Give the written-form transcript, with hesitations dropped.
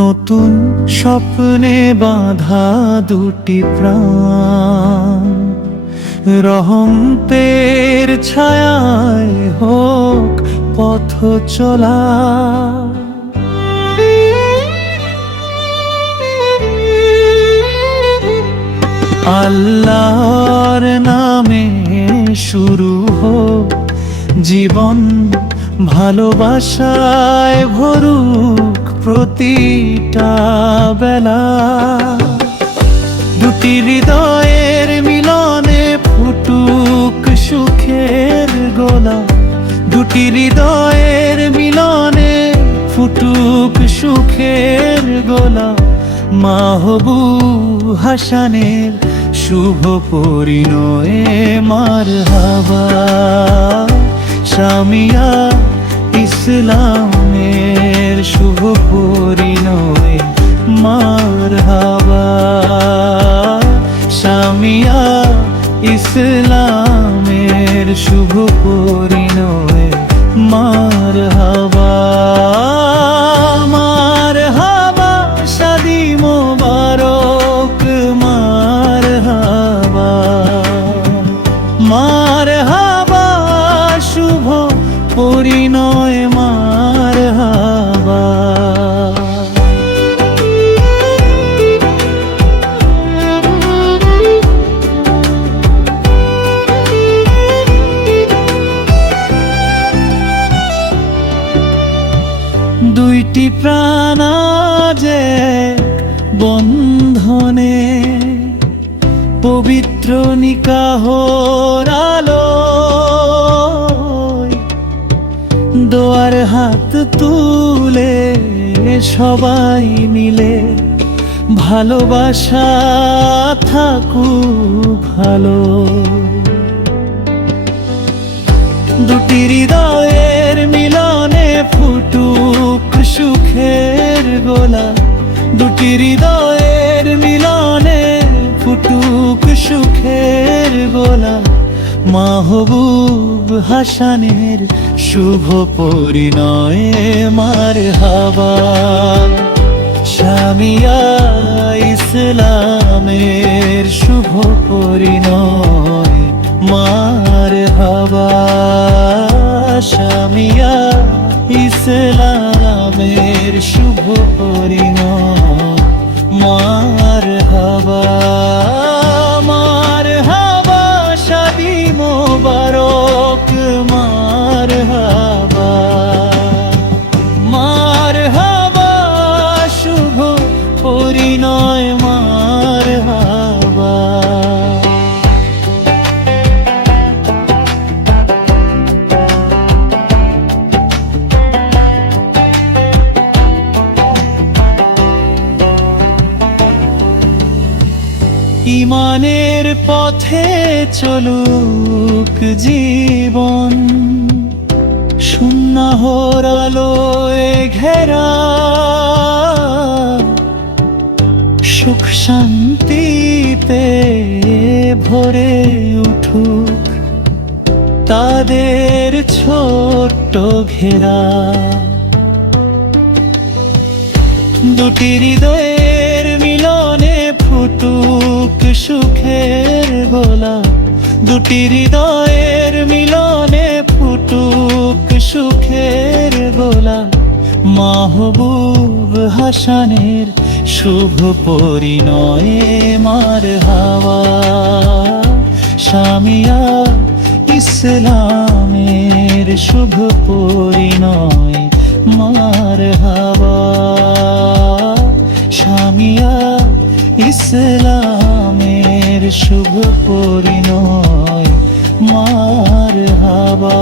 নতুন স্বপ্নে বাঁধা দুটি প্রাণ, রহমতের ছায়ায় হোক পথ চলা। আল্লাহর নামে শুরু হোক জীবন, ভালোবাসায় ভরুক প্রতিটা বেলা। দুটি হৃদয়ের মিলনে ফুটুক সুখের গোলা, দুটি হৃদয়ের মিলনে ফুটুক সুখের গোলা। মাহবুব হাসানের শুভ পরিণয়ে মারহাবা, সামিয়া ইসলামের শুভ পরিণয়ে মারহাবা, সামিয়া ইসলামের শুভ পরিণয়ে মারহাবা। মারহাবা শাদি মোবারক, মারহাবা মারহাবা শুভ পরিণয় মারহাবা। দুইটি প্রাণ আজ এক বন্ধনে, পবিত্র নিকাহর আলোয় দোয়ার হাত তুলে সবাই মিলে ভালোবাসা থাকুক ভালো। দুটি হৃদয়ের মিলনে ফুটুক সুখের গোলা, দুটি হৃদয়ের মিলনে ফুটুক সুখের গোলা। মাহবুব হাসানের শুভ পরিণয়ে মারহাবা, সামিয়া ইসলামের শুভ পরিণয় মারহাবা, সামিয়া ইসলামের শুভ পরিণয় মারহাবা। মারহাবা শাদি মোবারক, মারহাবা মারহাবা শুভ পরিণয় মারহাবা। ঈমানের পথে চলুক জীবন, সুন্নাহর আলোয় ঘেরা। সুখ শান্তিতে ভরে উঠুক তাদের ছোট্ট ঘেরা। দুটি হৃদয়ের মিলনে ফুটুক সুখের গোলা, দুটি হৃদয়ের মিলনে ফুটুক সুখের গোলা। মাহবুব হাসানের শুভ পরিণয়ে মারহাবা, সামিয়া ইসলামের শুভ পরিণয় মারহাবা, সামিয়া ইসলামের শুভ পরিণয় মারহাবা।